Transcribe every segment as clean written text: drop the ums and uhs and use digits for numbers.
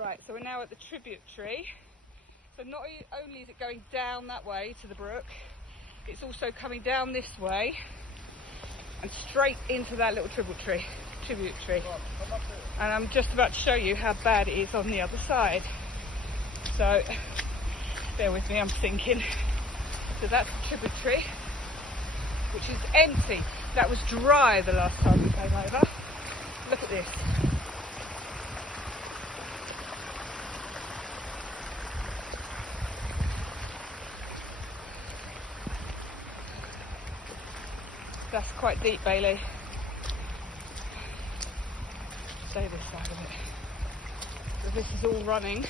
Right, so we're now at the tributary. So not only is it going down that way to the brook, it's also coming down this way and straight into that little tributary. And I'm just about to show you how bad it is on the other side. So bear with me, I'm thinking. So that's the tributary, which is empty. That was dry the last time we came over. Look at this. That's quite deep, Leigh. Stay this side of it. So this is all running.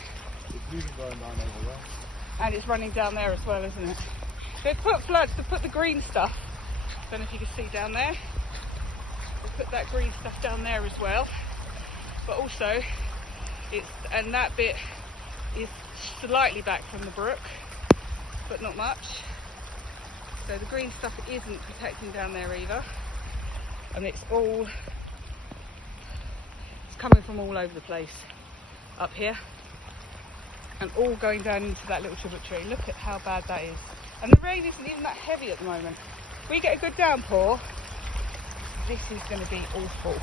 It's going down over there. And it's running down there as well, isn't it? They've put floods, they've put the green stuff. Don't know if you can see down there. They've put that green stuff down there as well. But also, and that bit is slightly back from the brook, but not much. So the green stuff isn't protecting down there either. And it's coming from all over the place up here. And all going down into that little tributary. Look at how bad that is. And the rain isn't even that heavy at the moment. If we get a good downpour, this is going to be awful.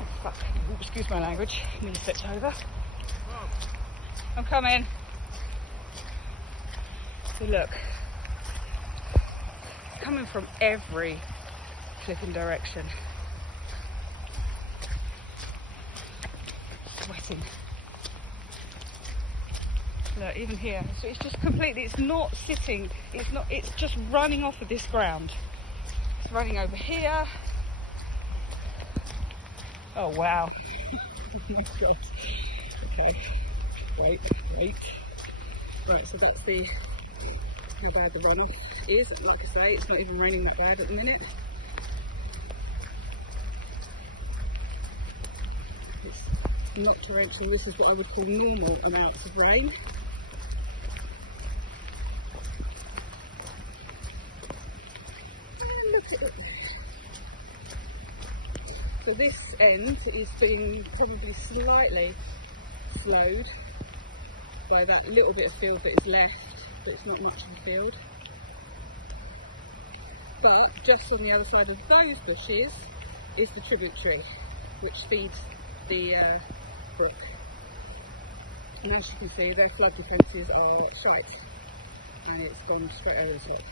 Oh, fuck. Ooh, excuse my language. Nearly slipped over. I'm coming. So look, it's coming from every flipping direction. Sweating. Look, even here. So it's just completely, it's not sitting, it's just running off of this ground. It's running over here. Oh wow. Oh my god. Okay. Wait. Right, so that's how bad the runoff is. Like I say, it's not even raining that bad at the minute. It's not torrential. This is what I would call normal amounts of rain. And look at it. So this end is being probably slightly slowed by that little bit of field that is left, but it's not much of a field. But just on the other side of those bushes is the tributary, which feeds the brook. And as you can see, their flood defences are shite, and it's gone straight over the top.